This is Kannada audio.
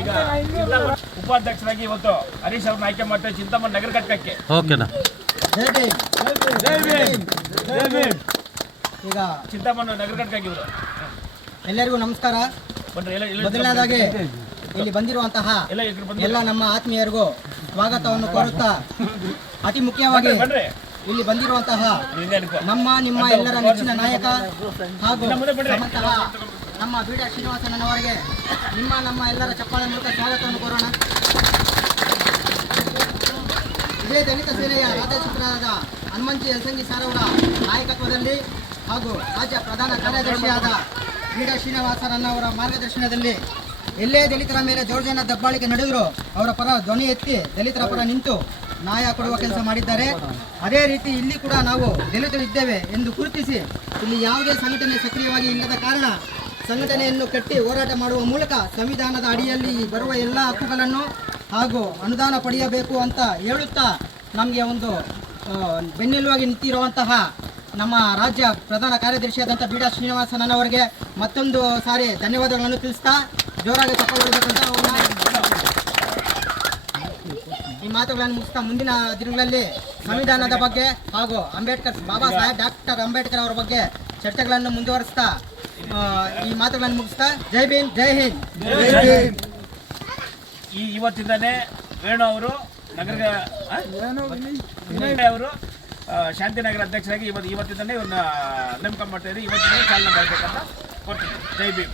ಈಗ ಉಪಾಧ್ಯಕ್ಷರಾಗಿ ಇವತ್ತು ಹರೀಶ್ ಅವ್ರನ್ನ ಆಯ್ಕೆ ಮಾಡ್ತಾರೆ ಚಿಂತಾಮಣಿ ನಗರ ಘಟಕಕ್ಕೆ. ಓಕೆನಾ. ಈಗ ಚಿಂತಾಮಣಿ ನಗರ ಘಟಕಕ್ಕೆ ಇವರು ಎಲ್ಲರಿಗೂ ನಮಸ್ಕಾರ. ಮೊದಲನೇದಾಗಿ ಇಲ್ಲಿ ಬಂದಿರುವಂತಹ ಎಲ್ಲ ನಮ್ಮ ಆತ್ಮೀಯರಿಗೂ ಸ್ವಾಗತವನ್ನು ಕೋರುತ್ತಾ, ಅತಿ ಮುಖ್ಯವಾಗಿ ಇಲ್ಲಿ ಬಂದಿರುವಂತಹ ನಿಮ್ಮ ಎಲ್ಲರ ನೆಚ್ಚಿನ ನಾಯಕ ಹಾಗೂ ನಮ್ಮ ಬೀಡ ಶ್ರೀನಿವಾಸನವರಿಗೆ ನಮ್ಮ ಎಲ್ಲರ ಚಪ್ಪಾಳೆ ಮೂಲಕ ಸ್ವಾಗತವನ್ನು ಕೋರೋಣ. ಇದೇ ದಲಿತ ಸೇನೆಯ ರಾಜ್ಯಸಚಿವರಾದ ಹನುಮಂಚಿ ಯಲಸಂಗಿ ಸರ್ ಅವರ ನಾಯಕತ್ವದಲ್ಲಿ ಹಾಗೂ ರಾಜ್ಯ ಪ್ರಧಾನ ಕಾರ್ಯದರ್ಶಿಯಾದ ಬೀಡ ಶ್ರೀನಿವಾಸರನ್ನವರ ಮಾರ್ಗದರ್ಶನದಲ್ಲಿ ಎಲ್ಲೇ ದಲಿತರ ಮೇಲೆ ದೌರ್ಜನ್ಯ ದಬ್ಬಾಳಿಕೆ ನಡೆದರೂ ಅವರ ಪರ ಧ್ವನಿ ಎತ್ತಿ ದಲಿತರ ಪರ ನಿಂತು ನ್ಯಾಯ ಕೊಡುವ ಕೆಲಸ ಮಾಡಿದ್ದಾರೆ. ಅದೇ ರೀತಿ ಇಲ್ಲಿ ಕೂಡ ನಾವು ದಲಿತರು ಇದ್ದೇವೆ ಎಂದು ಗುರುತಿಸಿ ಇಲ್ಲಿ ಯಾವುದೇ ಸಂಘಟನೆ ಸಕ್ರಿಯವಾಗಿ ಇಲ್ಲದ ಕಾರಣ ಸಂಘಟನೆಯನ್ನು ಕಟ್ಟಿ ಹೋರಾಟ ಮಾಡುವ ಮೂಲಕ ಸಂವಿಧಾನದ ಅಡಿಯಲ್ಲಿ ಬರುವ ಎಲ್ಲ ಹಕ್ಕುಗಳನ್ನು ಹಾಗೂ ಅನುದಾನ ಪಡೆಯಬೇಕು ಅಂತ ಹೇಳುತ್ತಾ ನಮಗೆ ಒಂದು ಬೆನ್ನೆಲುವಾಗಿ ನಿಂತಿರುವಂತಹ ನಮ್ಮ ರಾಜ್ಯ ಪ್ರಧಾನ ಕಾರ್ಯದರ್ಶಿಯಾದಂಥ ಬೀಡ ಶ್ರೀನಿವಾಸನವರಿಗೆ ಮತ್ತೊಂದು ಸಾರಿ ಧನ್ಯವಾದಗಳನ್ನು ತಿಳಿಸ್ತಾ ಜೋರಾಗಿ ಚಪ್ಪಾಳೆಬೇಕಂತ ಈ ಮಾತುಗಳನ್ನು ಮುಗಿಸ್ತಾ ಮುಂದಿನ ದಿನಗಳಲ್ಲಿ ಸಂವಿಧಾನದ ಬಗ್ಗೆ ಹಾಗೂ ಬಾಬಾ ಸಾಹೇಬ್ ಡಾಕ್ಟರ್ ಅಂಬೇಡ್ಕರ್ ಅವರ ಬಗ್ಗೆ ಚರ್ಚೆಗಳನ್ನು ಮುಂದುವರಿಸ್ತಾ ಈ ಮಾತುಗಳನ್ನು ಮುಗಿಸ್ತಾ ಜೈ ಭೀಮ್, ಜೈ ಹಿಂದ್. ಇವತ್ತಿಂದನೇ ವೇಣು ಅವರು ಅವರು ಶಾಂತಿನಗರ ಅಧ್ಯಕ್ಷರಾಗಿ ಇವತ್ತಿಂದನೇ ಇವ್ರನ್ನ ನೇಮಕ ಮಾಡ್ತಾ ಇದ್ದೀವಿ. ಇವತ್ತಿಂದ ಚಾಲನೆ ಮಾಡಬೇಕಂತ ಕೊಡ್ತೀನಿ. ಜೈ ಭೀಮ್.